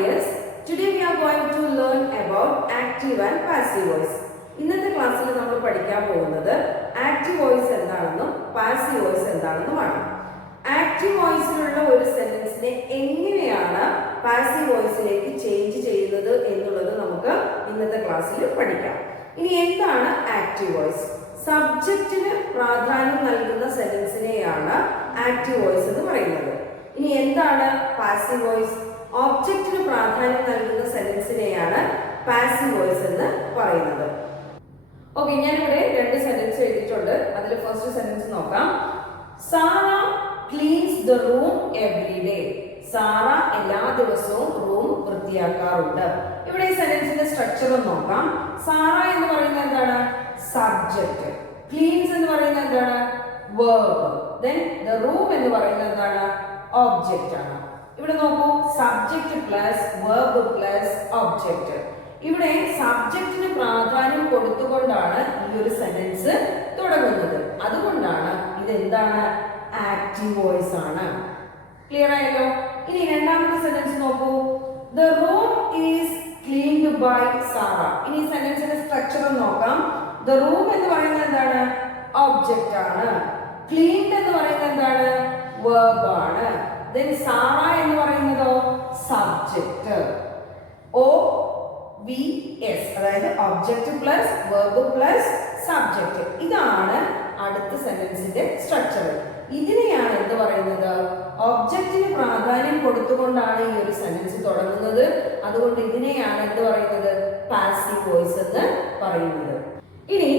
dears, today we are going to learn about active and passive voice. ഇന്നത്തെ ക്ലാസ്സിൽ നമ്മൾ പഠിക്കാൻ പോകുന്നത് ആക്റ്റീവ് വോയിസ് എന്താണെന്നും പാസീവ് വോയിസ് എന്താണെന്നുമാണ്. ആക്റ്റീവ് വോയിസിലുള്ള ഒരു സെന്റൻസിനെ എങ്ങനെയാണ് പാസീവ് വോയിസിലേക്ക് ചേഞ്ച് ചെയ്യുന്നത് എന്നുള്ളത് നമുക്ക് ഇന്നത്തെ ക്ലാസ്സിൽ പഠിക്കാം. ഇനി എന്താണ് ആക്റ്റീവ് വോയിസ്? സബ്ജക്റ്റിന് പ്രാധാന്യം നൽകുന്ന സെന്റൻസിനെയാണ് ആക്റ്റീവ് വോയിസ് എന്ന് പറയുന്നത്. ഇനി എന്താണ് പാസീവ് വോയിസ്? ഒബ്ജക്റ്റിന് പ്രാധാന്യം നൽകുന്ന സെന്റൻസിനെയാണ് പാസീവ് വോയിസ് എന്ന് പറയുന്നത്. ഓക്കെ, ഞാനിവിടെ രണ്ട് സെന്റൻസ് എഴുതിയിട്ടുണ്ട്. അതിൽ ഫസ്റ്റ് സെന്റൻസ് നോക്കാം. Sara cleans the room every day. Sara എല്ലാ ദിവസവും റൂം വൃത്തിയാക്കാറുണ്ട്. ഇവിടെ ഈ സെന്റൻസിന്റെ സ്ട്രക്ചർ നോക്കാം. സാറ എന്ന് പറയുന്നത് എന്താണ്? സബ്ജക്റ്റ്. ക്ലീൻസ് എന്ന് പറയുന്നത് എന്താണ്? വെർബ്. ദെൻ ദ റൂം എന്ന് പറയുന്നത് എന്താണ്? ഒബ്ജക്റ്റ് ആണ്. ഇവിടെ നോക്കൂ, subject plus verb plus object. ഇവിടെ സബ്ജക്റ്റിന് പ്രാധാന്യം കൊടുത്തുകൊണ്ടാണ് ഈ ഒരു സെന്റൻസ് തുടങ്ങുന്നത്. അതുകൊണ്ടാണ് ഇത് എന്താണ്? ആക്റ്റീവ് വോയിസ് ആണ്. ക്ലിയർ ആയല്ലോ? ഇനി രണ്ടാമത്തെ സെന്റൻസ് നോക്കൂ. The room is cleaned by Sara. ഇനി സെന്റൻസിന്റെ സ്ട്രക്ചർ നോക്കാം. ദ റൂം എന്ന് പറയുന്നത് എന്താണ്? ഒബ്ജക്റ്റ് ആണ്. ക്ലീൻഡ് എന്ന് പറയുന്നത് എന്താണ്? വെർബ് ആണ്. ദെൻ സാറ എന്ന് പറയുന്നതോ സബ്ജക്റ്റ്. OVS, അതായത് object plus verb plus subject. ഇതാണ് അടുത്ത സെന്റൻസിന്റെ സ്ട്രക്ചർ. ഇതിനെയാണ് എന്ത് പറയുന്നത്? ഒബ്ജക്റ്റിന് പ്രാധാന്യം കൊടുത്തുകൊണ്ടാണ് ഈ ഒരു സെന്റൻസ് തുടങ്ങുന്നത്. അതുകൊണ്ട് ഇതിനെയാണ് എന്ത് പറയുന്നത്? പാസീവ് വോയിസ് എന്ന് പറയുന്നത്. ഇനി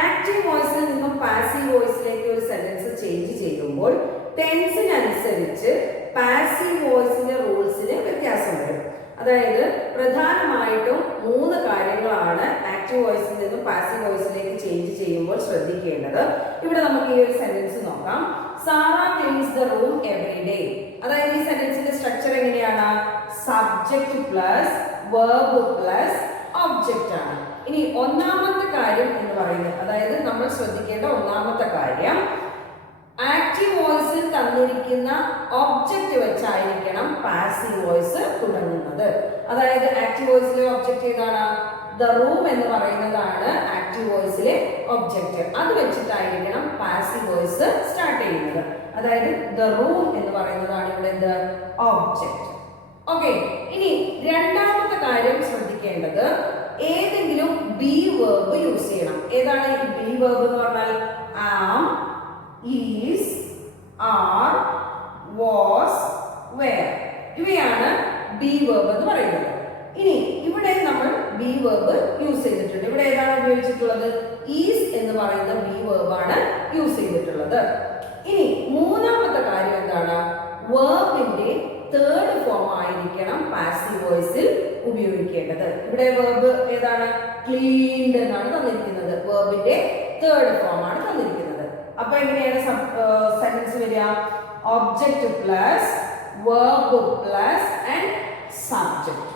ആക്റ്റീവ് വോയിസിൽ നിന്നും പാസീവ് വോയിസിലേക്ക് ഒരു സെന്റൻസ് ചേഞ്ച് ചെയ്യുമ്പോൾ ടെൻസിനനുസരിച്ച് പാസീവ് വോയിസിന്റെ റൂൾസിന് വ്യത്യാസം വരും. അതായത് പ്രധാനമായിട്ടും 3 കാര്യങ്ങളാണ് ആക്റ്റീവ് വോയിസിൽ നിന്നും പാസീവ് വോയിസിലേക്ക് ചേഞ്ച് ചെയ്യുമ്പോൾ ശ്രദ്ധിക്കേണ്ടത്. ഇവിടെ നമുക്ക് ഈ ഒരു സെന്റൻസ് നോക്കാം. Sara cleans the room every day. അതായത് ഈ സെന്റൻസിന്റെ സ്ട്രക്ചർ എങ്ങനെയാണ്? Subject plus verb plus object ആണ്. ഇനി ഒന്നാമത്തെ കാര്യം എന്ന് പറയുന്നത്, അതായത് നമ്മൾ ശ്രദ്ധിക്കേണ്ട ഒന്നാമത്തെ കാര്യം, ആക്റ്റീവ് വോയിസിൽ തന്നിരിക്കുന്ന ഒബ്ജക്റ്റ് വെച്ചായിരിക്കണം പാസീവ് വോയിസ് തുടങ്ങുന്നത്. അതായത് ആക്റ്റീവ് വോയിസിലെ ഒബ്ജക്റ്റ് ഏതാണ്? ദ റൂം എന്ന് പറയുന്നതാണ് ആക്റ്റീവ് വോയിസിലെ ഒബ്ജക്റ്റ്. അത് വെച്ചിട്ടായിരിക്കണം പാസീവ് വോയിസ് സ്റ്റാർട്ട് ചെയ്യുന്നത്. അതായത് ദ റൂം എന്ന് പറയുന്നതാണ് ഇവിടെ എന്ത്? ഒബ്ജക്റ്റ്. ഓക്കെ, ഇനി രണ്ടാമത്തെ കാര്യം ശ്രദ്ധിക്കേണ്ടത്, ഏതെങ്കിലും ബി വെർബ് യൂസ് ചെയ്യണം. ഏതാണ് ഈ ബി വെർബ് എന്ന് പറഞ്ഞാൽ? ആം, ഈസ്, ആർ, വാസ്, വെയർ. ഇവയാണ് ബി വെർബ് എന്ന് പറയുന്നത്. ഇനി ഇവിടെ നമ്മൾ ബി വെർബ് യൂസ് ചെയ്തിട്ടുണ്ട്. ഇവിടെ ഏതാണ് ഉപയോഗിച്ചിട്ടുള്ളത്? ഈസ് എന്ന് പറയുന്ന ബി വെർബ് ആണ് യൂസ് ചെയ്തിട്ടുള്ളത്. ഇനി മൂന്നാമത്തെ കാര്യം എന്താണ്? വെർബിന്റെ തേർഡ് ഫോം ആയിരിക്കണം പാസീവ് വോയിസിൽ ഉപയോഗിക്കേണ്ടത്. ഇവിടെ വെർബ് ഏതാണ്? ക്ലീൻഡ് എന്നാണ് തന്നിരിക്കുന്നത്. വെർബിന്റെ തേർഡ് ഫോം ആണ് തന്നിരിക്കുന്നത്. അപ്പൊ എങ്ങനെയാണ് സെന്റൻസ് വരിക? Object plus verb plus and subject.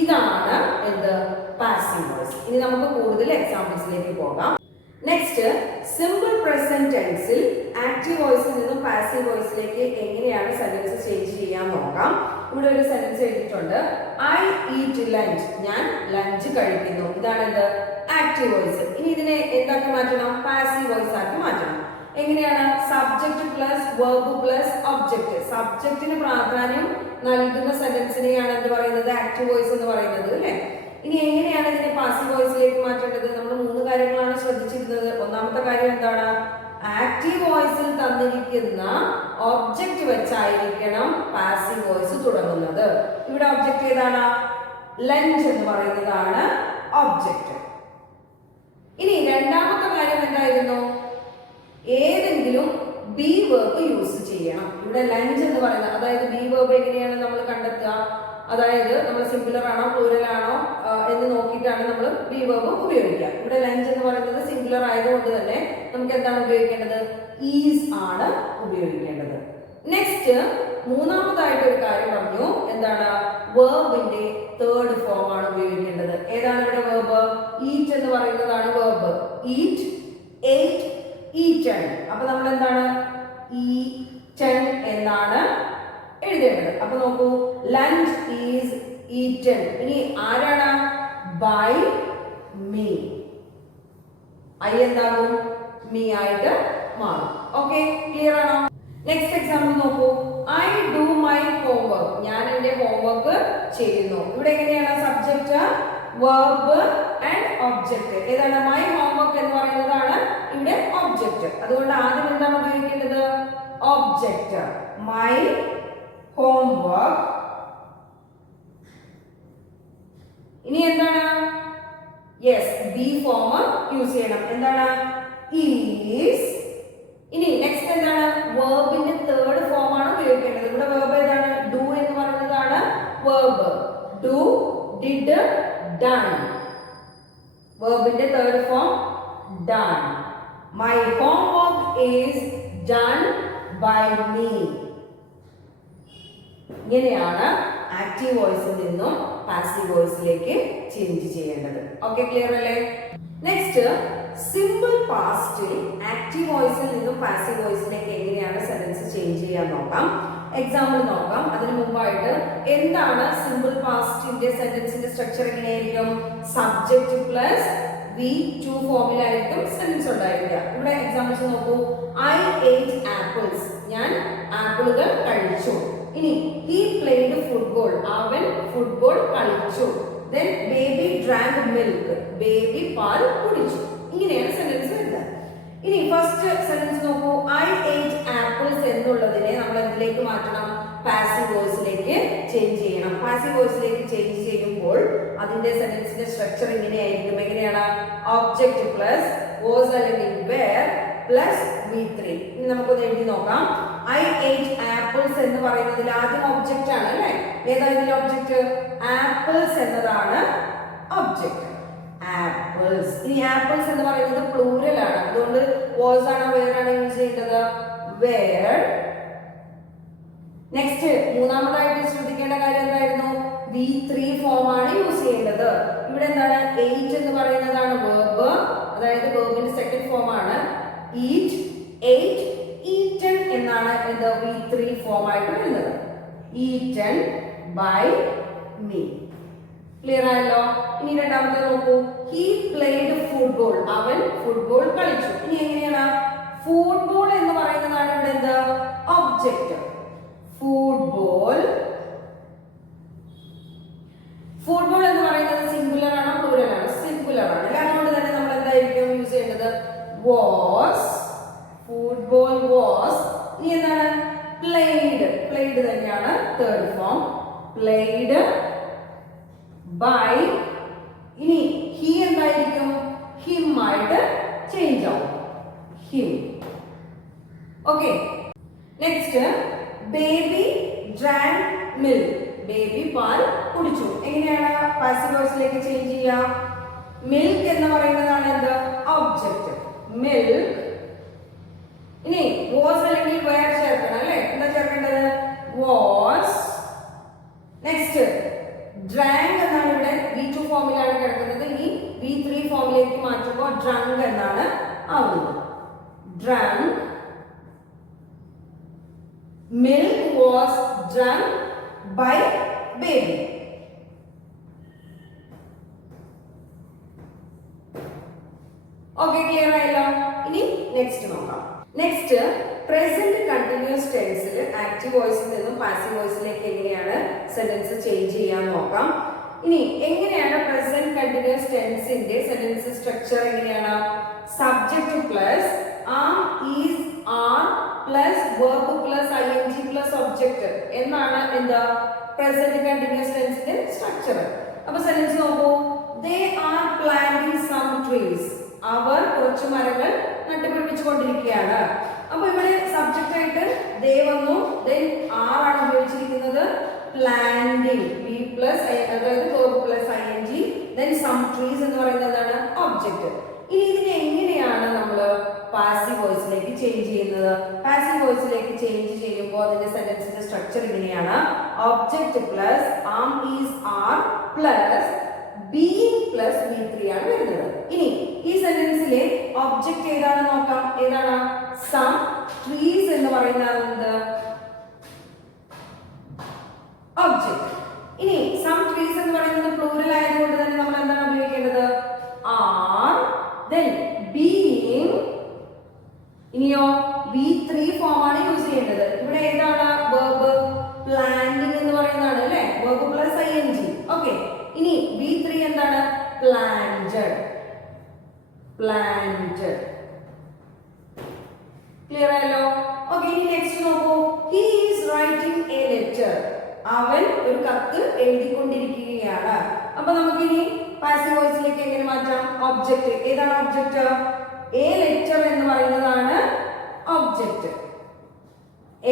ഇതാണ് എന്ത്? Passive voice. ഇനി നമുക്ക് കൂടുതൽ എക്സാമ്പിൾസിലേക്ക് പോകാം. നെക്സ്റ്റ്, സിമ്പിൾ പ്രസന്റ് ടെൻസിൽ ആക്റ്റീവ് വോയിസിൽ നിന്നും പാസീവ് വോയിസിലേക്ക് എങ്ങനെയാണ് സെന്റൻസ് ചേഞ്ച് ചെയ്യാൻ നോക്കാം. ഇവിടെ ഒരു സെന്റൻസ് എഴുതിയിട്ടുണ്ട്. I eat lunch. ഞാൻ ലഞ്ച് കഴിക്കുന്നു. ഇതാണ് എന്ത്? Active voice. ഇനി ഇതിനെ എന്താക്കി മാറ്റണം? പാസീവ് വോയിസ് ആക്കി മാറ്റണം. എങ്ങനെയാണ്? Subject plus verb plus object. സബ്ജക്റ്റിന് പ്രാധാന്യം നൽകുന്ന സെന്റൻസിനെയാണ് എന്ത് പറയുന്നത്? ആക്റ്റീവ് വോയിസ് എന്ന് പറയുന്നത്, അല്ലേ? ഇനി എങ്ങനെയാണ് ഇതിനെ പാസീവ് വോയിസിലേക്ക് മാറ്റേണ്ടത്? നമ്മൾ 3 കാര്യങ്ങളാണ് ശ്രദ്ധിച്ചിരുന്നത്. ഒന്നാമത്തെ കാര്യം എന്താണ്? ആക്റ്റീവ് വോയിസിൽ തന്നിരിക്കുന്ന ഒബ്ജക്റ്റ് വെച്ചായിരിക്കണം പാസീവ് വോയിസ് തുടങ്ങുന്നത്. ഇവിടെ ഒബ്ജക്റ്റ് ഏതാണ്? ലഞ്ച് എന്ന് പറയുന്നതാണ് ഒബ്ജക്റ്റ്. ഇനി രണ്ടാമത്തെ കാര്യം എന്തായിരുന്നു? ഏതെങ്കിലും ബി വെർബ് യൂസ് ചെയ്യണം. ഇവിടെ ലഞ്ച് എന്ന് പറയുന്നത്, അതായത് ബി വെർബ് എങ്ങനെയാണ് നമ്മൾ കണ്ടെത്തുക? അതായത് നമ്മൾ സിംഗുലർ ആണോ പ്ലൂറൽ ആണോ എന്ന് നോക്കിയിട്ടാണ് നമ്മൾ ബി വെർബ് ഉപയോഗിക്കുക. ഇവിടെ ലഞ്ച് എന്ന് പറയുന്നത് സിംഗുലർ ആയതുകൊണ്ട് തന്നെ നമുക്ക് എന്താണ് ഉപയോഗിക്കേണ്ടത്? ഈസ് ആണ് ഉപയോഗിക്കേണ്ടത്. നെക്സ്റ്റ്, മൂന്നാമതായിട്ട് ഒരു കാര്യം പറഞ്ഞു. എന്താണ്? വെർബിന്റെ തേർഡ് ഫോം ആണ് ഉപയോഗിക്കേണ്ടത്. ഏതാണ് ഇവിടെ വെർബ്? ഈറ്റ് എന്ന് പറയുന്നതാണ് വെർബ്. Eat, eight, eaten. അപ്പൊ നമ്മൾ എന്താണ്? ഈറ്റൺ എന്നാണ് എഴുതേണ്ടത്. അപ്പൊ നോക്കൂ, ലഞ്ച് ഈസ് eaten. ഇനി ആരാണ്? by me. I എന്താകും? me ആയിട്ട് മാറും. ഓക്കെ, ക്ലിയർ ആണോ? നെക്സ്റ്റ് എക്സാമ്പിൾ നോക്കൂ. I do my homework. ഞാൻ എൻ്റെ ഹോംവർക്ക് ചെയ്യുന്നു. ഇവിടെ എങ്ങനെയാണ് സബ്ജക്റ്റ്, verb and object. ഏതാണ്? my homework എന്ന് പറയുന്നതാണ് ഇവിടെ ഒബ്ജക്റ്റ്. അതുകൊണ്ട് ആദ്യം എന്താണ് ഉപയോഗിക്കേണ്ടത്? ഒബ്ജക്റ്റ്. my homework. ഇനി എന്താണ്? യെസ്, ബി ഫോം യൂസ് ചെയ്യണം. എന്താണ്? ഈസ്. ഇനി നെക്സ്റ്റ് എന്താണ്? വെർബിന്റെ തേർഡ് ഫോം ആണ് ഉപയോഗിക്കേണ്ടത്. ഇവിടെ വെർബ് ഏതാണ്? ഡു എന്ന് പറയുന്നതാണ് വെർബ്. Do, did, done. വെർബിന്റെ third form done. My homework is done by me. ഇങ്ങനെയാണ് ആക്റ്റീവ് വോയിസിൽ നിന്നും പാസീവ് വോയിസിലേക്ക് ചേഞ്ച് ചെയ്യേണ്ടത്. ഓക്കെ, ക്ലിയർ അല്ലേ? നെക്സ്റ്റ്, സിമ്പിൾ പാസ്റ്റിൽ ആക്റ്റീവ് വോയിസിൽ നിന്നും പാസീവ് വോയിസിലേക്ക് എങ്ങനെയാണ് സെന്റൻസ് ചേഞ്ച് ചെയ്യാൻ നോക്കാം. എക്സാമ്പിൾ നോക്കാം. അതിനു മുമ്പായിട്ട് എന്താണ് സിമ്പിൾ പാസ്റ്റിന്റെ സെന്റൻസിന്റെ സ്ട്രക്ചർ? എങ്ങനെയായിരിക്കും? സബ്ജക്റ്റ് പ്ലസ് V2 ഫോമിലായിരിക്കും സെന്റൻസ് ഉണ്ടായിരിക്കുക. ഇവിടെ എക്സാമ്പിൾസ് നോക്കൂ. I ate apples. ഞാൻ ആപ്പിളുകൾ കഴിച്ചു. ഇനി he played football. അവൻ ഫുട്ബോൾ കളിച്ചു. then baby drank milk. Baby പാൽ കുടിച്ചു. ഇങ്ങനെയാണ് സെന്റൻസ് വരുന്നത്. ഇനി ഫസ്റ്റ് സെന്റൻസ് നോക്കൂ. I ate apples എന്നുള്ളതിനെ നമ്മൾ എന്തിലേക്ക് മാറ്റണം? പാസീവ് വോയിസിലേക്ക് ചേഞ്ച് ചെയ്യണം. പാസീവ് വോയിസിലേക്ക് ചേഞ്ച് ചെയ്യുമ്പോൾ അതിന്റെ സെന്റൻസിന്റെ സ്ട്രക്ചർ ഇങ്ങനെയായിരിക്കും. എങ്ങനെയാണ്? ഒബ്ജക്റ്റ് പ്ലസ് വാസ് അല്ലെങ്കിൽ വേർ പ്ലസ് V3. ഇനി നമുക്കൊന്ന് എഴുതി നോക്കാം. I ate apples എന്ന് പറയുന്നതിൽ ആദ്യം ഒബ്ജക്റ്റ് ആണ് അല്ലേ? ഏതാ ഇതിലെ ഒബ്ജക്റ്റ്? ആപ്പിൾസ് എന്നതാണ് ഒബ്ജക്റ്റ്. ആപ്പിൾസ്. ഇനി ആപ്പിൾസ് എന്ന് പറയുന്നത് പ്ലൂറൽ ആണ്. അതുകൊണ്ട് വാസ് ആണോ വേർ ആണോ യൂസ് ചെയ്യേണ്ടത്? വേർ. നെക്സ്റ്റ്, മൂന്നാമതായിട്ട് ശ്രദ്ധിക്കേണ്ട കാര്യം എന്തായിരുന്നു? V3 ഫോം ആണ് യൂസ് ചെയ്യേണ്ടത്. ഇവിടെ എന്താണ്? എയ്റ്റ് എന്ന് പറയുന്നതാണ് വേർബ്. അതായത് വേർബിന്റെ സെക്കൻഡ് ഫോം ആണ് eat, ate, eaten എന്നാണ് എന്ത്? V3 ഫോം ആയിട്ട് വരുന്നത്. eaten by me. ക്ലിയർ ആയല്ലോ? ഇനി രണ്ടാമത്തെ നോക്കൂ. he played football. അവൻ ഫുട്ബോൾ കളിച്ചു. ഇനി എങ്ങനെയാണ്? ഫുട്ബോൾ എന്ന് പറയുന്നതാണ് ഇവിടെ എന്ത്? ഒബ്ജക്റ്റ്. ഫുട്ബോൾ. ഫുട്ബോൾ എന്ന് പറയുന്നത് സിംഗുലർ ആണോ പ്ലൂറൽ ആണോ? സിംഗുലർ ആണ്. അതുകൊണ്ട് തന്നെ നമ്മൾ എന്തായിരിക്കും യൂസ് ചെയ്യേണ്ടത്? was. Football was. ഇനി എന്താണ്? played. played തന്നെയാണ് തേർഡ് ഫോം. played by. ഇനി he എന്തായിരിക്കും? him ആയിട്ട് ചേഞ്ച് ആവും. him. Okay, next, baby drank milk. Baby പാൽ കുടിച്ചു. എങ്ങനെയാണ് പാസീവ് വോയിസിലേക്ക് ചേഞ്ച് ചെയ്യാം? മിൽക്ക് എന്ന് പറയുന്നതാണ് എന്ത്? ഒബ്ജക്റ്റ്. മിൽക്ക്. ഇനി വാസ് അല്ലെങ്കിൽ വേർ ചേർക്കണം അല്ലേ? എന്താ ചേർക്കേണ്ടത്? വാസ്. നെക്സ്റ്റ്, ഡ്രാങ്ക് എന്നാണ് ഇവിടെ V2 ഫോമിലാണ് കിടക്കുന്നത്. ഈ V3 ഫോമിലേക്ക് മാറ്റുമ്പോൾ ഡ്രങ്ക് എന്നാണ് ആവുന്നത്. Drunk. Milk was drunk by baby. Okay, clear ആയല്ലോ? ഇനി നെക്സ്റ്റ് നോക്കാം. നെക്സ്റ്റ്, പ്രസന്റ് കണ്ടിന്യൂസ് ടെൻസിൽ ആക്റ്റീവ് വോയിസിൽ നിന്നും പാസീവ് വോയിസിലേക്ക് എങ്ങനെയാണ് സെന്റൻസ് ചേഞ്ച് ചെയ്യാൻ നോക്കാം. ഇനി എങ്ങനെയാണ് പ്രസന്റ് കണ്ടിന്യൂസ് ടെൻസിന്റെ സെന്റൻസ് സ്ട്രക്ചർ? എങ്ങനെയാണ്? Subject plus am, is, are plus verb plus ing plus object എന്നാണ് എന്താ? പ്രസന്റ് കണ്ടിന്യൂസ് ടെൻസിന്റെ സ്ട്രക്ചർ. അപ്പൊ സെന്റൻസ് നോക്കൂ. they are planting some trees. അവർ കുറച്ച് മരങ്ങൾ നട്ടുപിടിപ്പിച്ചുകൊണ്ടിരിക്കുകയാണ്. അപ്പൊ ഇവിടെ സബ്ജക്റ്റ് ആയിട്ട് they വന്നു. then are ആണ് ഉപയോഗിച്ചിരിക്കുന്നത്. planting v plus അതായത് verb plus ing. then some trees എന്ന് പറയുന്നതാണ് ഒബ്ജക്റ്റ്. ഇനി ഇതിനെ എങ്ങനെയാണ് നമ്മൾ പാസീവ് വോയിസിലേക്ക് ചേഞ്ച് ചെയ്യുന്നത്? പാസീവ് വോയിസിലേക്ക് ചേഞ്ച് ചെയ്യുമ്പോൾ അതിന്റെ സെന്റൻസിന്റെ സ്ട്രക്ചർ ഇങ്ങനെയാണ്. Object plus am, is, are plus being plus V3 ആണ് വരുന്നത്. ഇനി ഈ സെന്റൻസിലെ ഒബ്ജക്റ്റ് ഏതാണെന്ന് നോക്കാം. ഏതാണ്? സം ട്രീസ് എന്ന് പറയുന്നത് ഒബ്ജക്റ്റ്. ഇനി സം ട്രീസ് എന്ന് പറയുന്നത് പ്ലൂറൽ ആയതുകൊണ്ട് തന്നെ നമ്മൾ എന്താണ് ഉപയോഗിക്കേണ്ടത്? Are then being. ഇനിയോ V3 ഫോം ആണ് യൂസ് ചെയ്യേണ്ടത്. ഇവിടെ ഏതാണ് വെർബ്? പ്ലാന്റിംഗ് എന്ന് പറയുന്നതാണ് അല്ലേ? Verb plus ing. ഓക്കെ, ഇനി V3 എന്താണ്? പ്ലാന്റഡ്. പ്ലാന്റഡ്. ക്ലിയർ ആയല്ലോ? ഓക്കെ, ഇനി നെക്സ്റ്റ് നോക്കൂ. He is writing A letter. അവൻ ഒരു കത്ത് എഴുതിക്കൊണ്ടിരിക്കുകയാണ്. അപ്പൊ നമുക്കിനി പാസീവ് വോയിസിലേക്ക് എങ്ങനെ മാറ്റാം? ഒബ്ജക്റ്റ്. ഏതാണ് ഒബ്ജക്റ്റ്? എ ലെറ്റർ എന്ന് പറയുന്നതാണ് ഒബ്ജക്റ്റ്.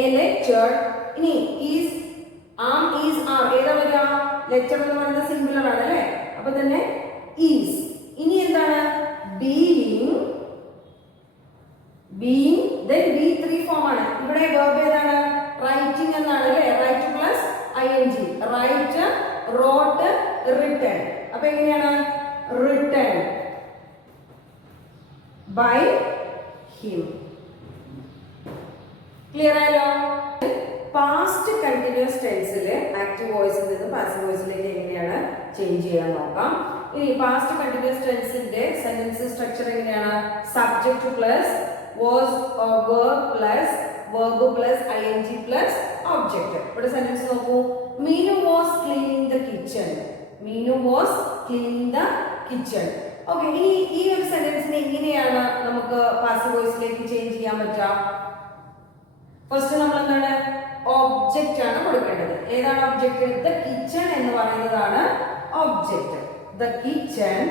A letter. ഇനി ഈസ്, ആം, ഈസ്, ആർ ഏതാ വരിക? ലെറ്റർ എന്ന് പറയുന്നത് സിംഗുലർ ആണ് അല്ലേ? അപ്പൊ തന്നെ ഈസ്. ഇനി എന്താണ്? Being. Being then V3 form ആണ്. ഇവിടെ വെർബ് ഏതാണ്? റൈറ്റിംഗ് എന്നാണ് അല്ലേ? Write plus ing. Write, wrote, written. അപ്പൊ എങ്ങനെയാണ്? Written by him. ക്ലിയർ ആയല്ലോ? പാസ്റ്റ് കണ്ടിന്യൂസ് ടെൻസിൽ ആക്റ്റീവ് വോയിസിൽ നിന്ന് പാസീവ് വോയിസിലേക്ക് എങ്ങനെയാണ് ചേഞ്ച് ചെയ്യാൻ നോക്കാം. ഇനി പാസ്റ്റ് കണ്ടിന്യൂസ് ടെൻസിന്റെ സെന്റൻസ് സ്ട്രക്ചർ എങ്ങനെയാണ്? Subject plus was or verb plus verb plus ing plus object. ഇവിടെ സെന്റൻസ് നോക്കൂ. Meenu was cleaning the kitchen. Meenu was cleaning the kitchen. Okay, ഇനി ഈ ഒരു സെന്റൻസിനെ എങ്ങനെയാണ് നമുക്ക് പാസീവ് വോയിസിലേക്ക് ചേഞ്ച് ചെയ്യാൻ പറ്റുക? ഫസ്റ്റ് നമ്മൾ എന്താണ്? ഒബ്ജക്റ്റ് ആണ് കൊടുക്കേണ്ടത്. ഏതാണ് ഒബ്ജക്റ്റ്? ദ കിച്ചൺ എന്ന് പറയുന്നതാണ് object. The kitchen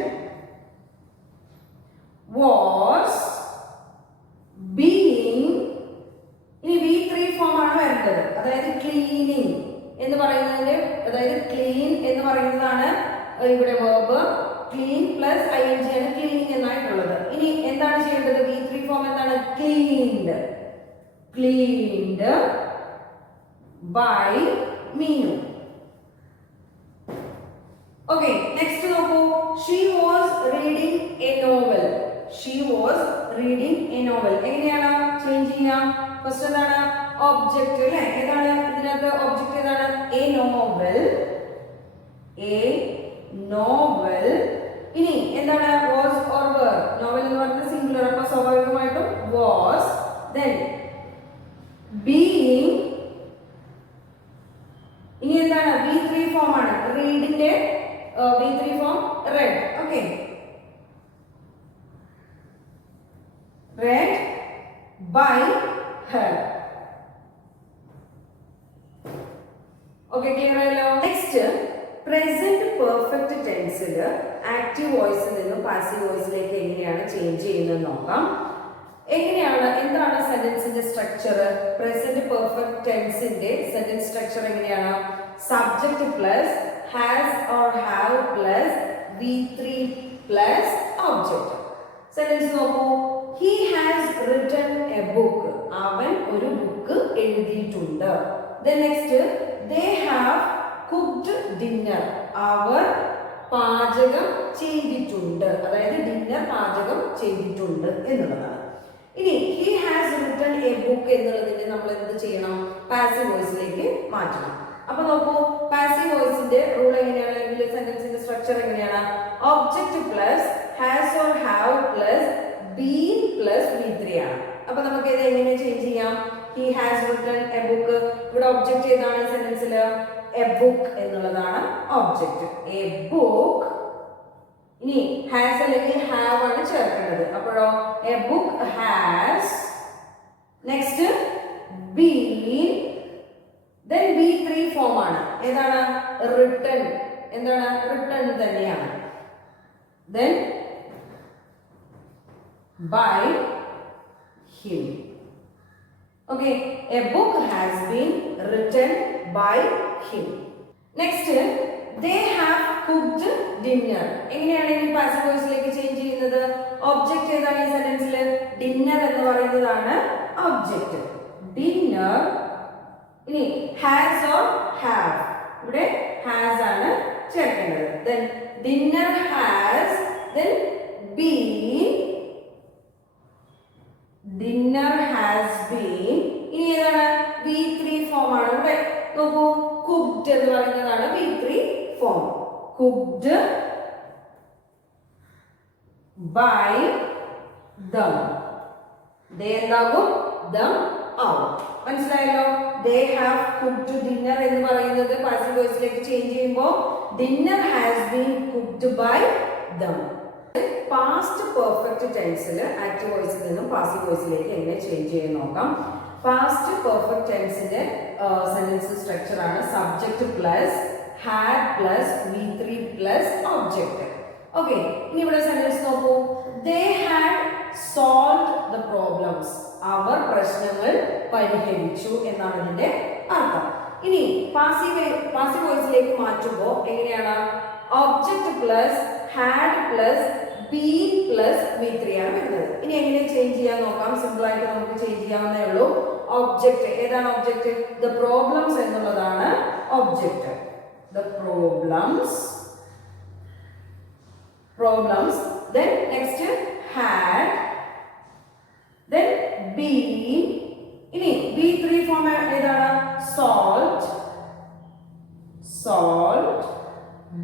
was being. ഇനി V3 ഫോം ആണ് വരേണ്ടത്. അതായത് ക്ലീനിങ് എന്ന് പറയുന്നതിന്റെ, അതായത് ക്ലീൻ എന്ന് പറയുന്നതാണ് ഇവിടെ വെർബ്. ക്ലീൻ പ്ലസ് ing ആണ് ക്ലീനിങ് എന്നായിട്ടുള്ളത്. ഇനി എന്താണ് ചെയ്യേണ്ടത്? V3 ഫോം എന്താണ്? Cleaned. Cleaned by Meenu. Okay, next നോക്കൂ. She was reading a novel. She was reading a novel. എങ്ങനെയാണ് ചേഞ്ച് ചെയ്യാം? ഫസ്റ്റ് എന്താണ്? ഒബ്ജക്റ്റ് അല്ലേ? ഏതാണ് ഇതിനകത്ത് ഒബ്ജക്റ്റ്? ഏതാണ്? A novel. A novel. ഇനി എന്താണ്? Was or were. നോവൽ എന്ന് പറയുന്നത് സിംഗുലർ, അപ്പൊ സ്വാഭാവികമായിട്ടും വാസ്. then being. ഇനി എന്താണ്? V3 ഫോം ആണ്. റീഡിന്റെ V3 form read. Okay, read by her. Okay, clear ആയല്ലോ? നെക്സ്റ്റ് പ്രസന്റ് പെർഫെക്റ്റ് ടെൻസിൽ ആക്റ്റീവ് വോയിസിൽ നിന്നും പാസീവ് വോയിസിലേക്ക് എങ്ങനെയാണ് ചേഞ്ച് ചെയ്യുന്നത് നോക്കാം. എങ്ങനെയാണ്? എന്താണ് സെന്റൻസിന്റെ സ്ട്രക്ചർ? പ്രസന്റ് പെർഫെക്റ്റ് ടെൻസിന്റെ സെന്റൻസ് സ്ട്രക്ചർ എങ്ങനെയാണ്? Subject plus has or have plus V3 plus object. Sentence നോക്കൂ. He has written a book. അവൻ ഒരു ബുക്ക് എഴുതിയിട്ടുണ്ട്. Then next, they have cooked dinner. അവർ പാചകം ചെയ്തിട്ടുണ്ട്. അതായത് ഡിന്നർ പാചകം ചെയ്തിട്ടുണ്ട് എന്നുള്ളതാണ്. ഇനി he has written a book എന്നുള്ളതിനെ നമ്മൾ എന്ത് ചെയ്യണം? പാസീവ് വോയിസിലേക്ക് മാറ്റണം. അപ്പൊ നോക്കൂ, പാസീവ് വോയിസിന്റെ റൂൾ എങ്ങനെയാണ്? അല്ലെങ്കിൽ സെന്റൻസിന്റെ സ്ട്രക്ചർ എങ്ങനെയാണ്? Object plus has or have plus been plus V3 ആണ്. അപ്പൊ നമുക്ക് ഇത് എങ്ങനെ ചേഞ്ച് ചെയ്യാം? he has written a book. ഇവിടെ ഒബ്ജക്റ്റ് ഏതാണ് സെന്റൻസിൽ? a book എന്നുള്ളതാണ് ഒബ്ജക്റ്റ്. a book. ഇനി has അല്ലെങ്കിൽ have ആണ് ചേർക്കേണ്ടത്. അപ്പോഴോ a book has. Next been. then V3 form ആണ്. ഏതാണ്? written. എന്താണ്? written തന്നെയാണ്. then by him. Okay, a book has been written by him. Next, they have cooked dinner. എങ്ങനെയാണ് ഈ പാസീവ് വോയിസിലേക്ക് ചേഞ്ച് ചെയ്യുന്നത്? ഒബ്ജക്റ്റ് ഏതാണ് ഈ സെന്റൻസിൽ? ഡിന്നർ എന്ന് പറയുന്നതാണ് ഒബ്ജക്റ്റ്. ഡിന്നർ. ഇനി has or have. ഇവിടെ has ആണ് ചേർക്കേണ്ടത്. then dinner has, then been. Dinner has been. ഇനി ഏതാണ്? V3 ഫോം ആണ്. ഇവിടെ നോക്കൂ, കുക്ക്ഡ് എന്ന് പറയുന്നതാണ് V3 cooked by them. They എന്താകും them ആവും. മനസ്സിലായല്ലോ? They have cooked dinner എന്ന് പറയുന്നത് പാസീവ് വോയിസിലേക്ക് ചേഞ്ച് ചെയ്യുമ്പോൾ dinner has been cooked by them. Past perfect ടെൻസിൽ ആക്റ്റീവ് വോയിസിൽ നിന്നും പാസീവ് വോയിസിലേക്ക് എങ്ങനെ ചേഞ്ച് ചെയ്യാൻ നോക്കാം. പാസ്റ്റ് പെർഫെക്റ്റ് ടെൻസിന്റെ സെന്റൻസ് സ്ട്രക്ചർ ആണ് subject plus had plus V3 plus object. Okay, ഇനി ഇവിടെ സെന്റൻസ് നോക്കൂ. They had solved the problems. അവർ പ്രശ്നങ്ങൾ പരിഹരിച്ചു എന്നാണ് ഇതിന്റെ അർത്ഥം. ഇനി പാസീവ് വോയിസിലേക്ക് മാറ്റുമ്പോൾ എങ്ങനെയാണ്? Object plus had plus been plus V3 ആണ് വരുന്നത്. ഇനി എങ്ങനെ ചേഞ്ച് ചെയ്യാൻ നോക്കാം. സിമ്പിൾ ആയിട്ട് നമുക്ക് ചേഞ്ച് ചെയ്യാവുന്നേ ഉള്ളൂ. ഒബ്ജക്റ്റ് ഏതാണ്? ഒബ്ജക്റ്റ് ദ പ്രോബ്ലംസ് എന്നുള്ളതാണ് object. The problems then next had then been. ഇനി V3 ഫോം ഏതാണ്? solved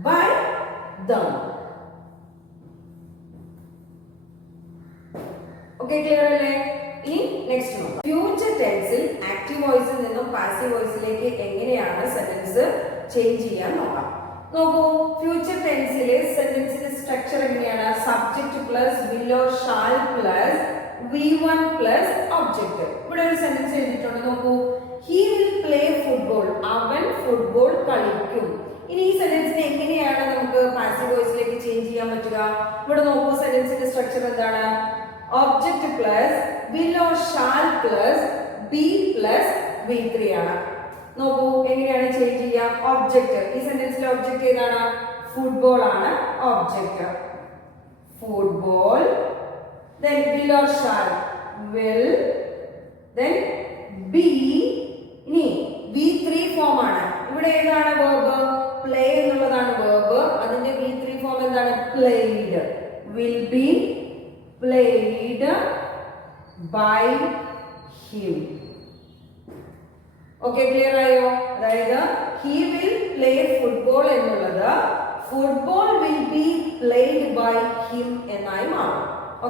by them. Okay, clear അല്ലേ? ഇനി നെക്സ്റ്റ് നോക്കാം. ഫ്യൂച്ചർ ടെൻസിൽ ആക്റ്റീവ് വോയിസിൽ നിന്നും പാസീവ് വോയിസിലേക്ക് എങ്ങനെയാണ് സെന്റൻസ് ചേഞ്ച് ചെയ്യാൻ നോക്കാം. നോക്കൂ, ഫ്യൂച്ചർ ടെൻസിലെ സെന്റൻസിന്റെ സ്ട്രക്ചർ എങ്ങനെയാണ്? Subject plus will or shall plus V1 plus object. ഇവിടെ ഒരു സെന്റൻസ് എഴുതിയിട്ടുണ്ട്. നോക്കൂ, ഹി വിൽ പ്ലേ ഫുട്ബോൾ. അവൻ ഫുട്ബോൾ കളിക്കും. ഇനി ഈ സെന്റൻസിനെ എങ്ങനെയാണ് നമുക്ക് പാസീവ് വോയിസിലേക്ക് ചേഞ്ച് ചെയ്യാൻ പറ്റുക? ഇവിടെ നോക്കൂ, സെന്റൻസിന്റെ സ്ട്രക്ചർ എന്താണ്? Object plus will or shall plus B plus V3 ആണ്. നോക്കൂ എങ്ങനെയാണ് ചേഞ്ച് ചെയ്യുക. ഒബ്ജക്റ്റ്, ഈ സെന്റൻസിലെ ഒബ്ജക്റ്റ് ഏതാണ്? ഫുട്ബോൾ ആണ് object. Football then will or shall will then be. ഇനി V3 ഫോം ആണ്. ഇവിടെ ഏതാണ് verb? play എന്നുള്ളതാണ് verb. അതിന്റെ V3 ഫോം എന്താണ്? played. will be played by him. Okay, clear ആയോ? അതായത് he will play football എന്നുള്ളത് football will be played by him എന്നായി മാറും.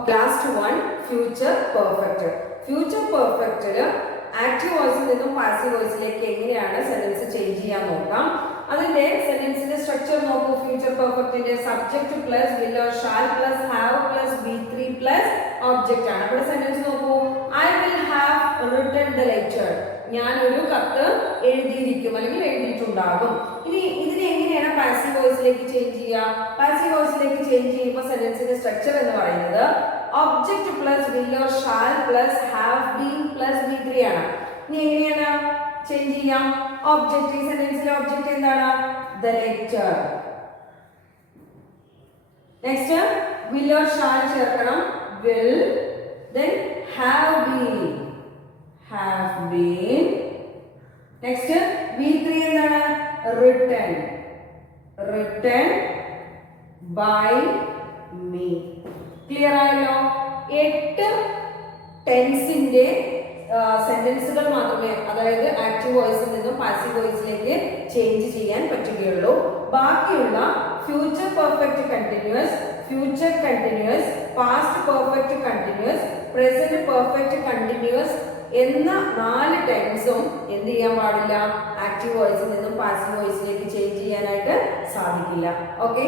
Last one future perfect. Future പെർഫെക്റ്റില് ആക്റ്റീവ് വോയിസിൽ നിന്നും പാസീവ് വോയിസിലേക്ക് എങ്ങനെയാണ് സെന്റൻസ് ചേഞ്ച് ചെയ്യാൻ നോക്കാം. അതിന്റെ സെന്റൻസിന്റെ സ്ട്രക്ചർ നോക്കൂ. ഫ്യൂച്ചർ പെർഫെക്റ്റിന്റെ subject plus will or shall plus have plus V3 plus object ആണ്. ഇവിടെ സെന്റൻസ് നോക്കൂ. I will have written the letter. ഞാൻ ഒരു കത്ത് എഴുതിയിരിക്കും അല്ലെങ്കിൽ എഴുതിയിട്ടുണ്ടാകും. ഇനി ഇതിനെ എങ്ങനെയാണ് പാസീവ് വോയിസിലേക്ക് ചേഞ്ച് ചെയ്യുക? പാസീവ് വോയിസിലേക്ക് ചേഞ്ച് ചെയ്യുമ്പോൾ സെന്റൻസിന്റെ സ്ട്രക്ചർ എന്ന് പറയുന്നത് object plus will or shall plus have been plus V3 ആണ്. ഇനി എങ്ങനെയാണ് ചേഞ്ച് ചെയ്യാം? ഒബ്ജക്റ്റ്, ഈ സെന്റൻസിലെ ഒബ്ജക്റ്റ് എന്താണ്? The letter. Next will or shall ചേർക്കണം. Will then have been next V3 എന്താണ്? written by me. ക്ലിയർ ആയല്ലോ? 8 ടെൻസിന്റെ സെന്റൻസുകൾ മാത്രമേ, അതായത് ആക്റ്റീവ് വോയിസിൽ നിന്നും പാസീവ് വോയിസിലേക്ക് ചേഞ്ച് ചെയ്യാൻ പറ്റുകയുള്ളൂ. ബാക്കിയുള്ള future perfect continuous, future continuous, past perfect continuous, present perfect continuous എന്ന 4 ടെൻസും എന്ത് ചെയ്യാൻ പാടില്ല? ആക്റ്റീവ് വോയിസിൽ നിന്നും പാസീവ് വോയിസിലേക്ക് ചേഞ്ച് ചെയ്യാനായിട്ട് സാധിക്കില്ല. ഓക്കെ.